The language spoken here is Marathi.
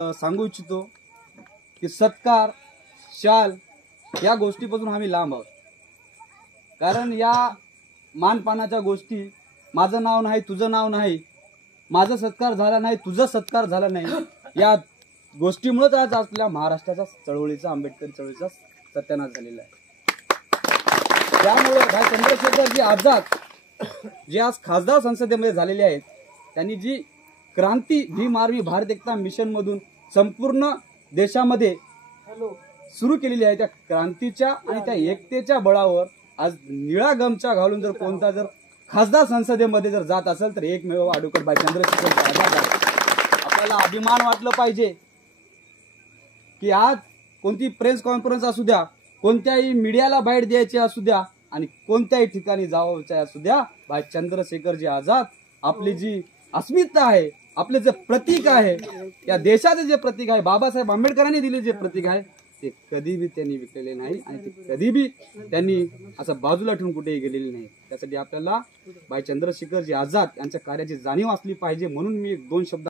सांगू इच्छितो की सत्कार शाल या गोष्टीपासून आम्ही लांब आहोत। कारण या मानपानाच्या गोष्टी, माझं नाव नाही तुझं नाव नाही, माझा सत्कार झाला नाही तुझा सत्कार झाला नाही, या गोष्टीमुळेच आज आपल्या महाराष्ट्राच्या चळवळीचा, आंबेडकरी चळवळीचा सत्यानाश झालेला आहे। त्यामुळे भाई चंद्रशेखरजी आझाद जे आज खासदार संसदेमध्ये झालेले आहेत, त्यांनी जी क्रांती भीम आर्मी भारत एकता मिशन मधून संपूर्ण देशामध्ये सुरू केलेली आहे, त्या क्रांतीच्या आणि त्या एकतेच्या बळावर आज निळा गमछा घालून जर कोणता जर खासदार संसदेमध्ये जर जात असेल तर एकमेव ॲडव्होकेट भाई चंद्रशेखर आझाद आहे। आपल्याला अभिमान वाटलं पाहिजे की आज कोणती प्रेस कॉन्फरन्स असू द्या, कोणत्याही मीडियाला बाईट द्यायची असू द्या आणि कोणत्याही ठिकाणी जावं असू द्या, भाई चंद्रशेखरजी आझाद आपली जी अस्मिता आहे, आपले जे प्रतीक आहे, या देशाचे जे प्रतीक आहे, बाबासाहेब आंबेडकरांनी दिले जे प्रतीक आहे, ते कधी भी त्यांनी विकलेले नाही आणि ते कधी भी त्यांनी असं बाजूला ठेवून कुठेही गेलेले नाही। त्यासाठी आपल्याला भाई चंद्रशेखरजी आझाद यांच्या कार्याची जाणीव असली पाहिजे। म्हणून मी 2 शब्द